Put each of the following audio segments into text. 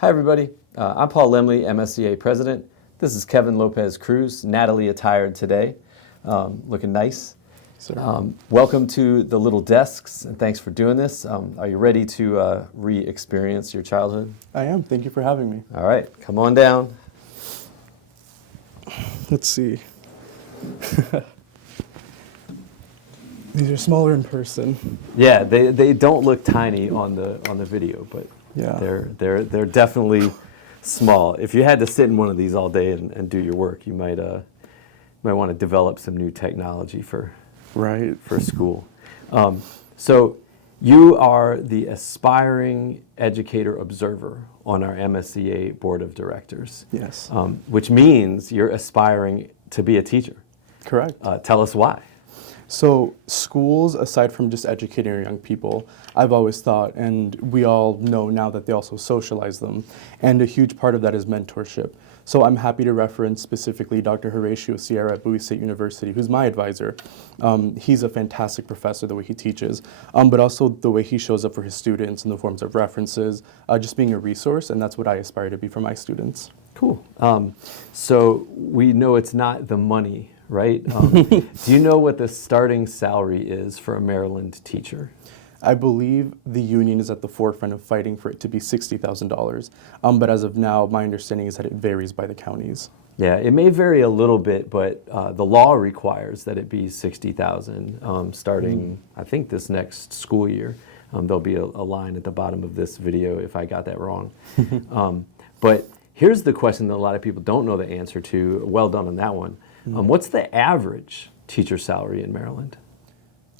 Hi everybody, I'm Paul Lemley, MSEA President. This is Kevin Lopez Cruz, Natalie attired today, looking nice. Welcome to the little desks and thanks for doing this. Are you ready to re-experience your childhood? I am, thank you for having me. All right, come on down. Let's see. These are smaller in person. Yeah, they don't look tiny on the video, but Yeah. they're definitely small. If you had to sit in one of these all day and do your work, you might want to develop some new technology for school. So you are the Aspiring Educator Observer on our MSEA Board of Directors. Yes. Which means you're aspiring to be a teacher. Correct. Tell us why. So schools, aside from just educating our young people, I've always thought, and we all know now that they also socialize them, and a huge part of that is mentorship. So I'm happy to reference specifically Dr. Horatio Sierra at Bowie State University, who's my advisor. He's a fantastic professor, the way he teaches, but also the way he shows up for his students in the forms of references, just being a resource, and that's what I aspire to be for my students. Cool. So we know it's not the money, right? Do you know what the starting salary is for a Maryland teacher? I believe the union is at the forefront of fighting for it to be $60,000. But as of now, my understanding is that it varies by the counties. Yeah, it may vary a little bit, but the law requires that it be $60,000 starting, I think, this next school year. There'll be a line at the bottom of this video if I got that wrong. But here's the question that a lot of people don't know the answer to. Well done on that one. What's the average teacher salary in Maryland?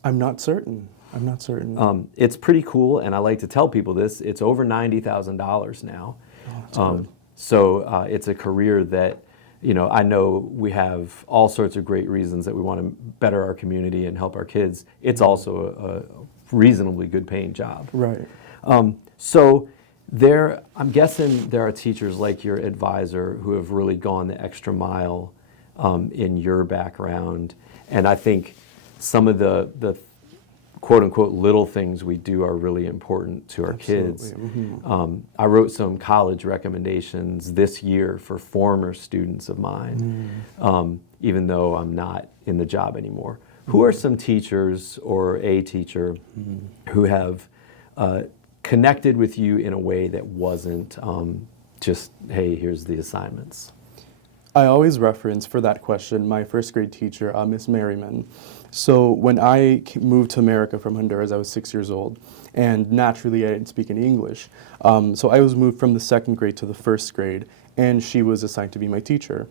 I'm not certain. It's pretty cool, and I like to tell people this. It's over $90,000 now. So it's a career that, I know we have all sorts of great reasons that we want to better our community and help our kids. It's also a reasonably good paying job. Right. So I'm guessing there are teachers like your advisor who have really gone the extra mile in your background. And I think some of the quote-unquote little things we do are really important to our kids. I wrote some college recommendations this year for former students of mine, even though I'm not in the job anymore. Who are some teachers or a teacher who have connected with you in a way that wasn't just, hey, here's the assignments? I always reference, for that question, my first grade teacher, Miss Merriman. So when I moved to America from Honduras, I was 6 years old, and naturally I didn't speak any English. So I was moved from the second grade to the first grade, and she was assigned to be my teacher.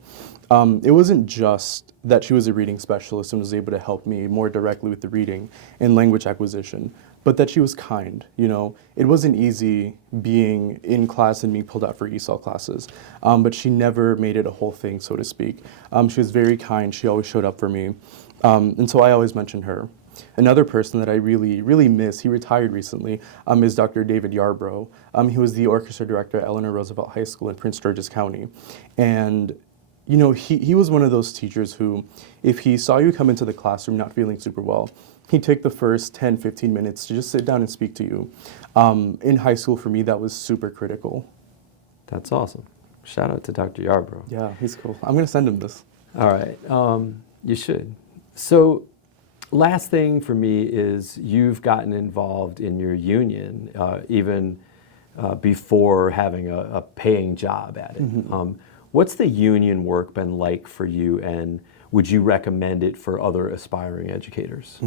It wasn't just that she was a reading specialist and was able to help me more directly with the reading and language acquisition, but that she was kind. It wasn't easy being in class and being pulled out for ESOL classes, but she never made it a whole thing, so to speak. She was very kind. She always showed up for me, and so I always mention her. Another person that I really, really miss, he retired recently, is Dr. David Yarbrough. He was the orchestra director at Eleanor Roosevelt High School in Prince George's County. And he was one of those teachers who, if he saw you come into the classroom not feeling super well, he'd take the first 10, 15 minutes to just sit down and speak to you. In high school, for me, that was super critical. That's awesome. Shout out to Dr. Yarbrough. Yeah, he's cool. I'm going to send him this. All right. You should. So last thing for me is you've gotten involved in your union even before having a paying job at it. What's the union work been like for you, and would you recommend it for other aspiring educators?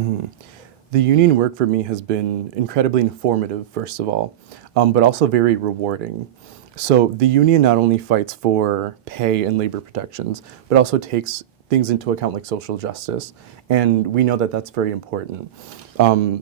The union work for me has been incredibly informative, first of all, but also very rewarding. So the union not only fights for pay and labor protections, but also takes things into account like social justice, and we know that that's very important.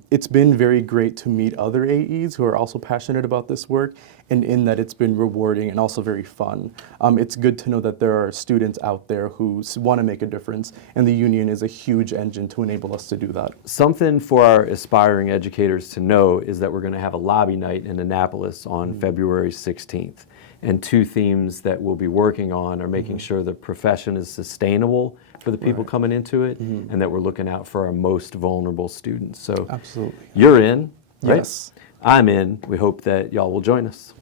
It's been very great to meet other AEs who are also passionate about this work, and in that it's been rewarding and also very fun. It's good to know that there are students out there who want to make a difference, and the union is a huge engine to enable us to do that. Something for our aspiring educators to know is that we're going to have a lobby night in Annapolis on February 16th. And two themes that we'll be working on are making sure the profession is sustainable for the people coming into it, and that we're looking out for our most vulnerable students. So absolutely, you're in, right? Yes. I'm in. We hope that y'all will join us.